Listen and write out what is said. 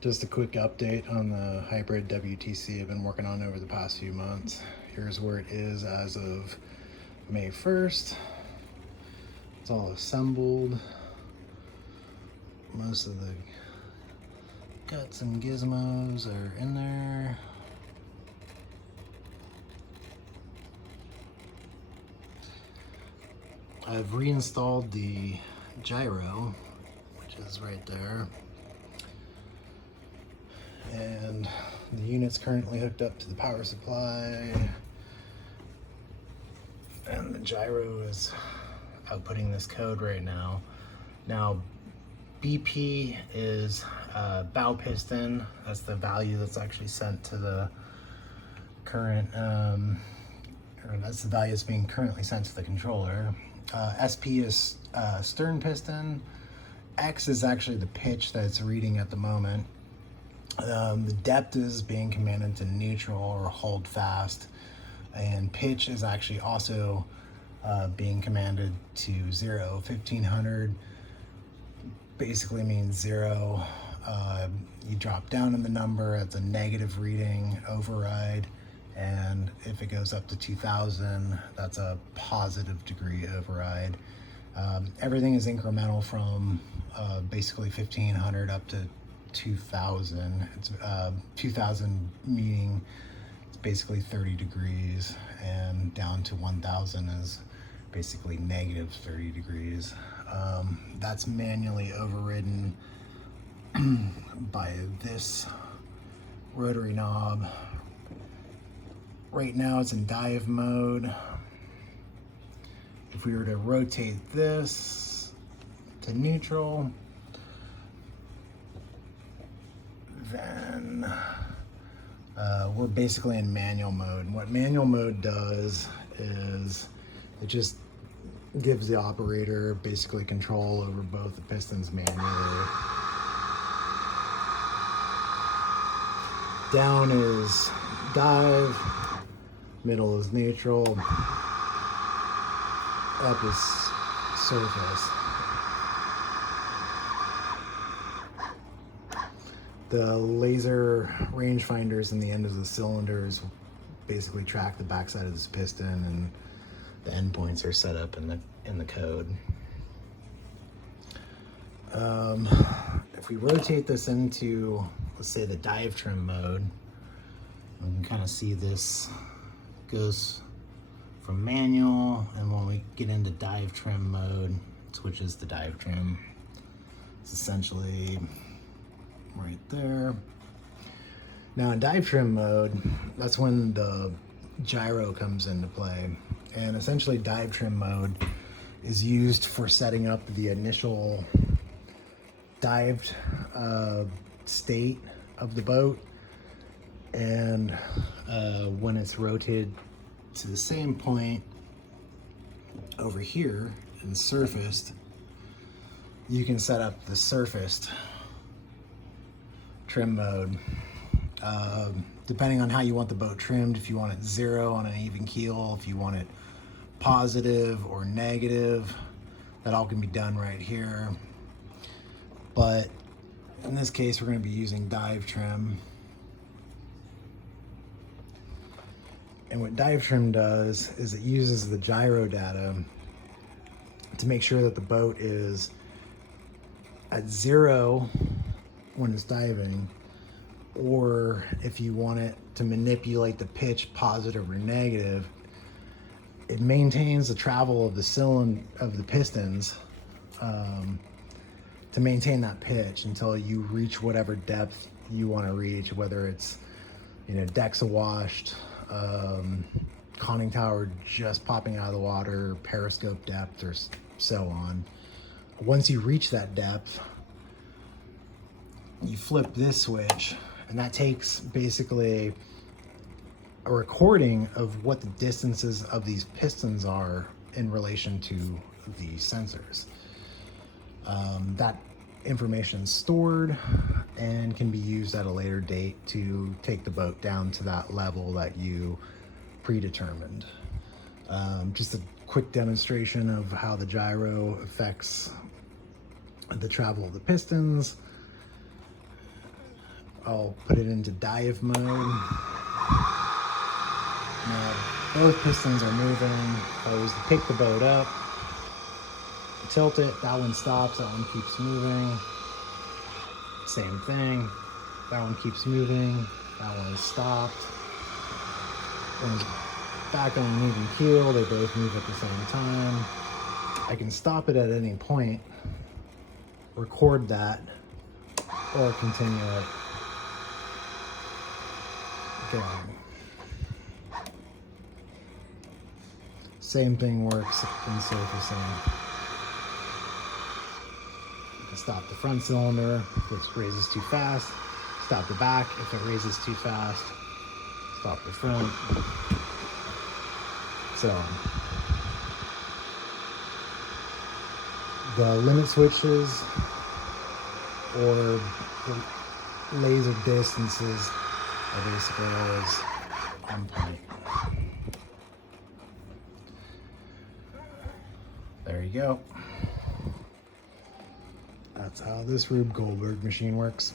Just a quick update on the hybrid WTC I've been working on over the past few months. Here's where it is as of May 1st. It's all assembled. Most of the guts and gizmos are in there. I've reinstalled the gyro, which is right there. And the unit's currently hooked up to the power supply. And the gyro is outputting this code right now. Now, BP is bow piston. That's the value that's actually sent to the current, or that's the value that's being currently sent to the controller. SP is stern piston. X is actually the pitch that it's reading at the moment. The depth is being commanded to neutral or hold fast, and pitch is actually also being commanded to 0. 1500 basically means 0. You drop down in the number, it's a negative reading, override, and if it goes up to 2000, that's a positive degree override. Everything is incremental from basically 1500 up to 2000. It's 2000 meaning it's basically 30 degrees, and down to 1000 is basically negative 30 degrees. That's manually overridden by this rotary knob. Right now it's in dive mode. If we were to rotate this to neutral, then we're basically in manual mode. And what manual mode does is it just gives the operator basically control over both the pistons manually. Down is dive, middle is neutral, up is surface. The laser rangefinders in the end of the cylinders basically track the backside of this piston, and the endpoints are set up in the code. If we rotate this into, let's say, the dive trim mode, we can kind of see this goes from manual, and when we get into dive trim mode, it switches to dive trim. It's essentially right there. Now in dive trim mode, that's when the gyro comes into play. And essentially dive trim mode is used for setting up the initial dived state of the boat. And when it's rotated to the same point over here and surfaced, you can set up the surfaced trim mode. Depending on how you want the boat trimmed, if you want it 0 on an even keel, if you want it positive or negative, that all can be done right here. But in this case, we're going to be using dive trim. And what dive trim does is it uses the gyro data to make sure that the boat is at 0 when it's diving, or if you want it to manipulate the pitch positive or negative, it maintains the travel of the cylinder of the pistons to maintain that pitch until you reach whatever depth you want to reach, whether it's, decks awashed, conning tower just popping out of the water, periscope depth, or so on. Once you reach that depth, you flip this switch, and that takes basically a recording of what the distances of these pistons are in relation to the sensors. That information is stored and can be used at a later date to take the boat down to that level that you predetermined. Just a quick demonstration of how the gyro affects the travel of the pistons. I'll put it into dive mode. Now, both pistons are moving. If I was to pick the boat up, tilt it, that one stops, that one keeps moving. Same thing, that one keeps moving, that one is stopped. One's back on the moving keel, they both move at the same time. I can stop it at any point, record that, or continue it going. Same thing works in surfacing. You can stop the front cylinder if it raises too fast, stop the back if it raises too fast, stop the front, so on. The limit switches or the laser distances are basically always on point. There you go. That's how this Rube Goldberg machine works.